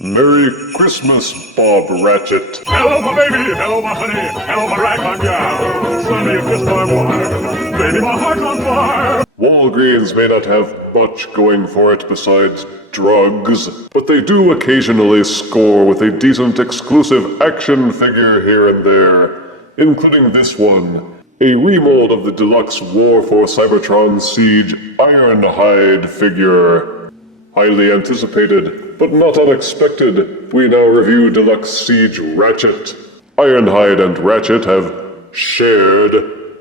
Merry Christmas, Bob Ratchet. Hello, my baby. Hello, my honey. Hello, my ragtime gal. Sonny, you kissed my wife. Baby, my heart's on fire. Walgreens may not have much going for it besides drugs, but they do occasionally score with a decent exclusive action figure here and there, including this one, a remold of the Deluxe War for Cybertron Siege Ironhide figure. Highly anticipated, but not unexpected, we now review Deluxe Siege Ratchet. Ironhide and Ratchet have shared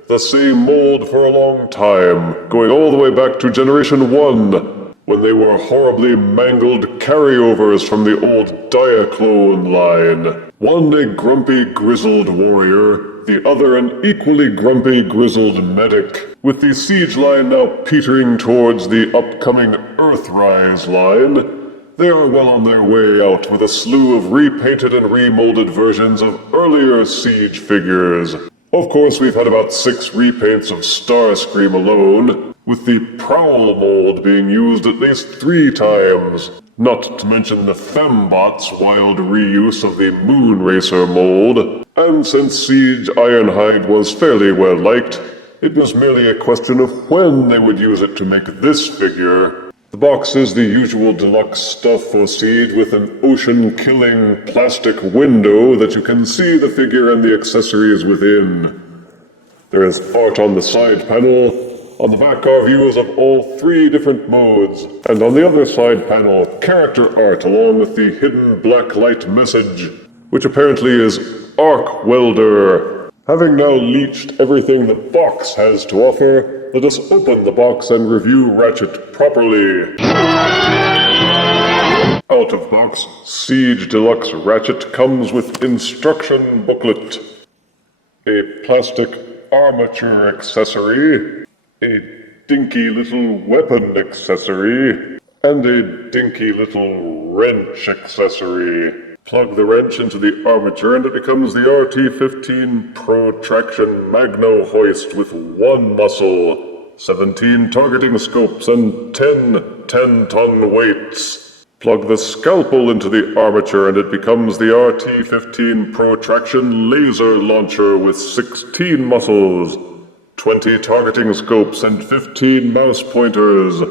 the same mold for a long time, going all the way back to Generation 1, when they were horribly mangled carryovers from the old Diaclone line. One a grumpy, grizzled warrior, the other an equally grumpy, grizzled medic, with the Siege line now petering towards the upcoming Earthrise line. They are well on their way out with a slew of repainted and remolded versions of earlier Siege figures. Of course, we've had about 6 repaints of Starscream alone, with the Prowl mold being used at least 3 times. Not to mention the Fembot's wild reuse of the Moonracer mold. And since Siege Ironhide was fairly well liked, it was merely a question of when they would use it to make this figure. The box is the usual deluxe stuff for Siege, with an ocean-killing plastic window that you can see the figure and the accessories within. There is art on the side panel. On the back are views of all 3 different modes, and on the other side panel, character art along with the hidden black light message, which apparently is Arc Welder. Having now leached everything the box has to offer, let us open the box and review Ratchet properly. Out of box, Siege Deluxe Ratchet comes with instruction booklet, a plastic armature accessory, a dinky little weapon accessory, and a dinky little wrench accessory. Plug the wrench into the armature and it becomes the RT-15 Protraction Magno Hoist with 1 muscle, 17 targeting scopes, and 10 10-ton weights. Plug the scalpel into the armature and it becomes the RT-15 Protraction Laser Launcher with 16 muscles, 20 targeting scopes, and 15 mouse pointers.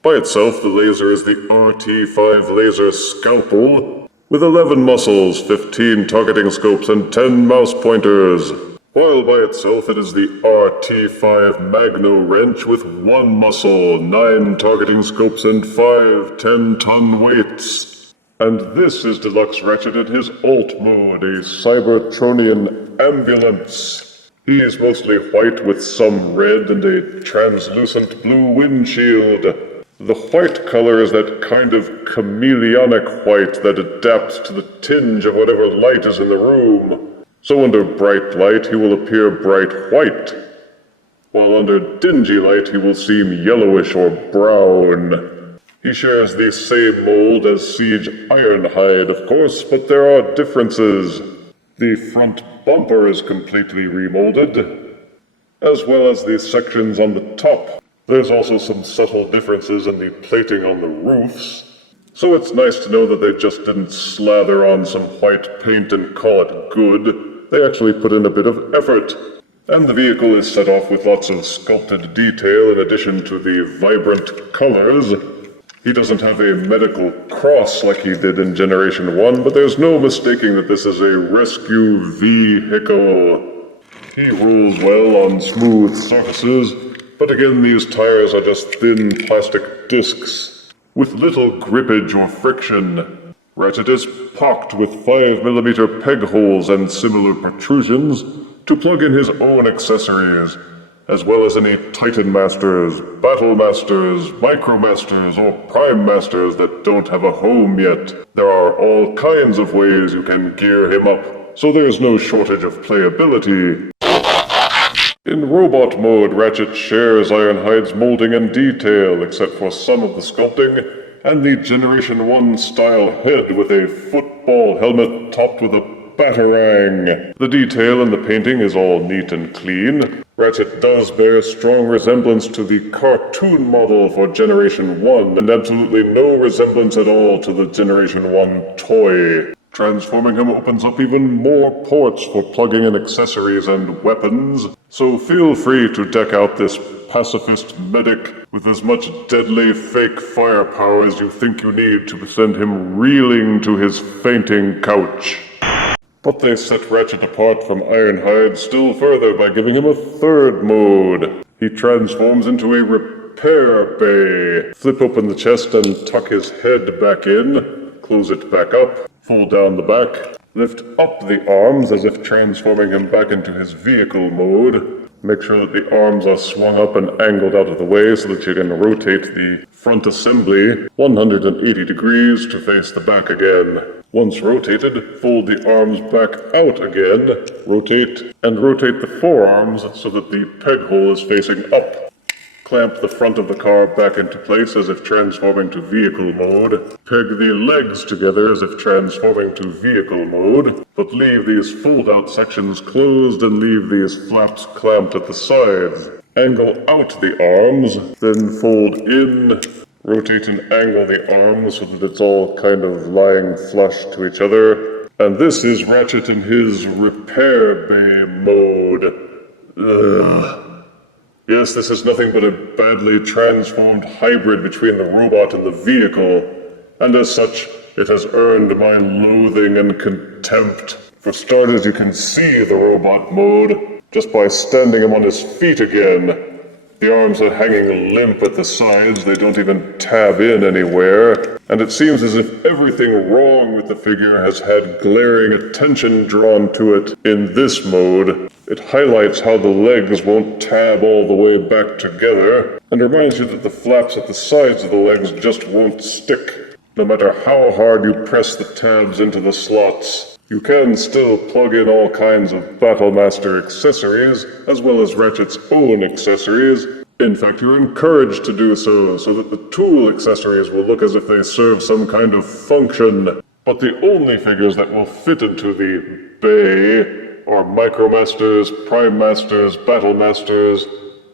By itself, the laser is the RT-5 Laser Scalpel, with 11 muscles, 15 targeting scopes, and 10 mouse pointers. While by itself, it is the RT-5 Magno Wrench with 1 muscle, 9 targeting scopes, and 5 10-ton weights. And this is Deluxe Ratchet in his alt mode, a Cybertronian ambulance. He is mostly white with some red and a translucent blue windshield. The white color is that kind of chameleonic white that adapts to the tinge of whatever light is in the room. So under bright light he will appear bright white, while under dingy light he will seem yellowish or brown. He shares the same mold as Siege Ironhide, of course, but there are differences. The front bumper is completely remolded, as well as the sections on the top. There's also some subtle differences in the plating on the roofs, so it's nice to know that they just didn't slather on some white paint and call it good. They actually put in a bit of effort. And the vehicle is set off with lots of sculpted detail in addition to the vibrant colors. He doesn't have a medical cross like he did in Generation 1, but there's no mistaking that this is a rescue vehicle. He rolls well on smooth surfaces, but again these tires are just thin plastic discs, with little grippage or friction. Ratchet is pocked with 5mm peg holes and similar protrusions to plug in his own accessories, as well as any Titan Masters, Battle Masters, Micro Masters, or Prime Masters that don't have a home yet. There are all kinds of ways you can gear him up, so there's no shortage of playability. In robot mode, Ratchet shares Ironhide's molding and detail, except for some of the sculpting, and the Generation 1 style head with a football helmet topped with a batarang. The detail in the painting is all neat and clean. Ratchet does bear strong resemblance to the cartoon model for Generation 1, and absolutely no resemblance at all to the Generation 1 toy. Transforming him opens up even more ports for plugging in accessories and weapons, so feel free to deck out this pacifist medic with as much deadly fake firepower as you think you need to send him reeling to his fainting couch. But they set Ratchet apart from Ironhide still further by giving him a third mode. He transforms into a repair bay. Flip open the chest and tuck his head back in, close it back up, fold down the back, lift up the arms as if transforming him back into his vehicle mode. Make sure that the arms are swung up and angled out of the way so that you can rotate the front assembly 180 degrees to face the back again. Once rotated, fold the arms back out again, rotate, and rotate the forearms so that the peg hole is facing up. Clamp the front of the car back into place as if transforming to vehicle mode. Peg the legs together as if transforming to vehicle mode, but leave these fold-out sections closed and leave these flaps clamped at the sides. Angle out the arms, then fold in. Rotate and angle the arms so that it's all kind of lying flush to each other. And this is Ratchet in his repair bay mode. Ugh. Yes, this is nothing but a badly transformed hybrid between the robot and the vehicle, and as such, it has earned my loathing and contempt. For starters, you can see the robot mode just by standing him on his feet again. The arms are hanging limp at the sides, they don't even tab in anywhere, and it seems as if everything wrong with the figure has had glaring attention drawn to it in this mode. It highlights how the legs won't tab all the way back together, and reminds you that the flaps at the sides of the legs just won't stick. No matter how hard you press the tabs into the slots, you can still plug in all kinds of Battlemaster accessories, as well as Ratchet's own accessories. In fact, you're encouraged to do so that the tool accessories will look as if they serve some kind of function. But the only figures that will fit into the bay are Micromasters, Prime Masters, Battle Masters,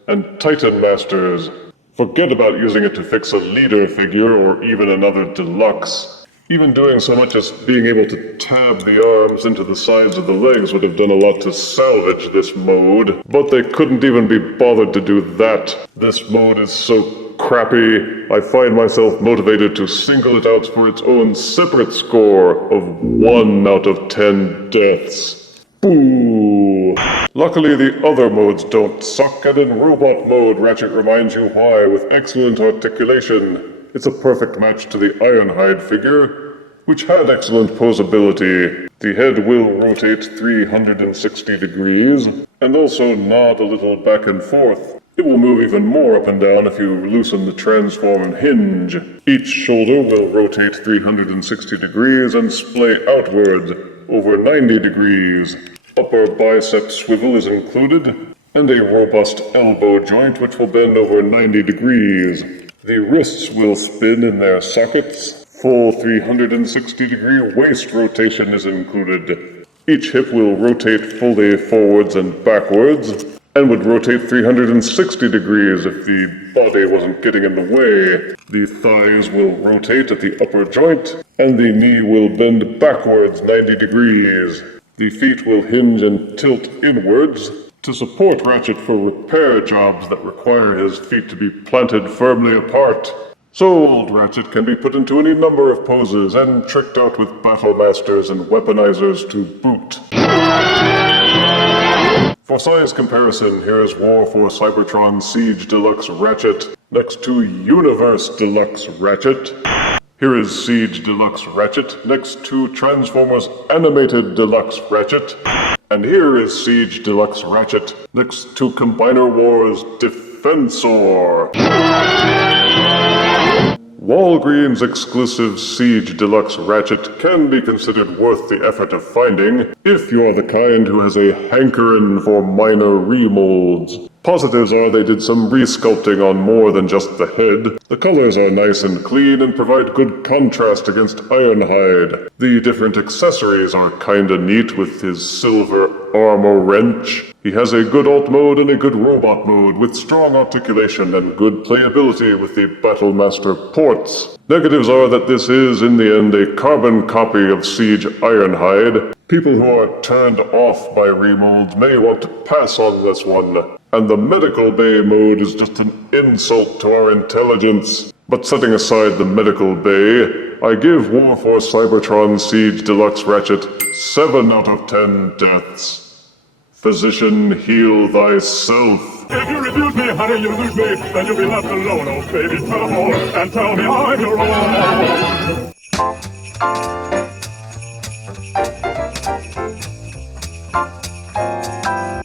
and Titan Masters. Forget about using it to fix a leader figure or even another Deluxe. Even doing so much as being able to tab the arms into the sides of the legs would have done a lot to salvage this mode, but they couldn't even be bothered to do that. This mode is so crappy, I find myself motivated to single it out for its own separate score of 1 out of 10 deaths. Boo! Luckily, the other modes don't suck, and in robot mode, Ratchet reminds you why with excellent articulation. It's a perfect match to the Ironhide figure, which had excellent posability. The head will rotate 360 degrees, and also nod a little back and forth. It will move even more up and down if you loosen the transform hinge. Each shoulder will rotate 360 degrees and splay outward over 90 degrees. Upper bicep swivel is included, and a robust elbow joint which will bend over 90 degrees. The wrists will spin in their sockets. Full 360-degree waist rotation is included. Each hip will rotate fully forwards and backwards, and would rotate 360 degrees if the body wasn't getting in the way. The thighs will rotate at the upper joint, and the knee will bend backwards 90 degrees. The feet will hinge and tilt inwards to support Ratchet for repair jobs that require his feet to be planted firmly apart. So old Ratchet can be put into any number of poses and tricked out with Battlemasters and weaponizers to boot. For size comparison, here is War for Cybertron Siege Deluxe Ratchet next to Universe Deluxe Ratchet. Here is Siege Deluxe Ratchet next to Transformers Animated Deluxe Ratchet. And here is Siege Deluxe Ratchet next to Combiner Wars Defensor. Walgreens exclusive Siege Deluxe Ratchet can be considered worth the effort of finding if you're the kind who has a hankering for minor remolds. Positives are they did some resculpting on more than just the head. The colors are nice and clean and provide good contrast against Ironhide. The different accessories are kinda neat with his silver armor wrench. He has a good alt mode and a good robot mode with strong articulation and good playability with the Battlemaster ports. Negatives are that this is, in the end, a carbon copy of Siege Ironhide. People who are turned off by remold may want to pass on this one. And the medical bay mode is just an insult to our intelligence. But setting aside the medical bay, I give Warforce Cybertron Siege Deluxe Ratchet 7 out of 10 deaths. Physician, heal thyself. If you refuse me, honey, you lose me, then you'll be left alone. Oh, baby, tell them all, and tell me I'm your own.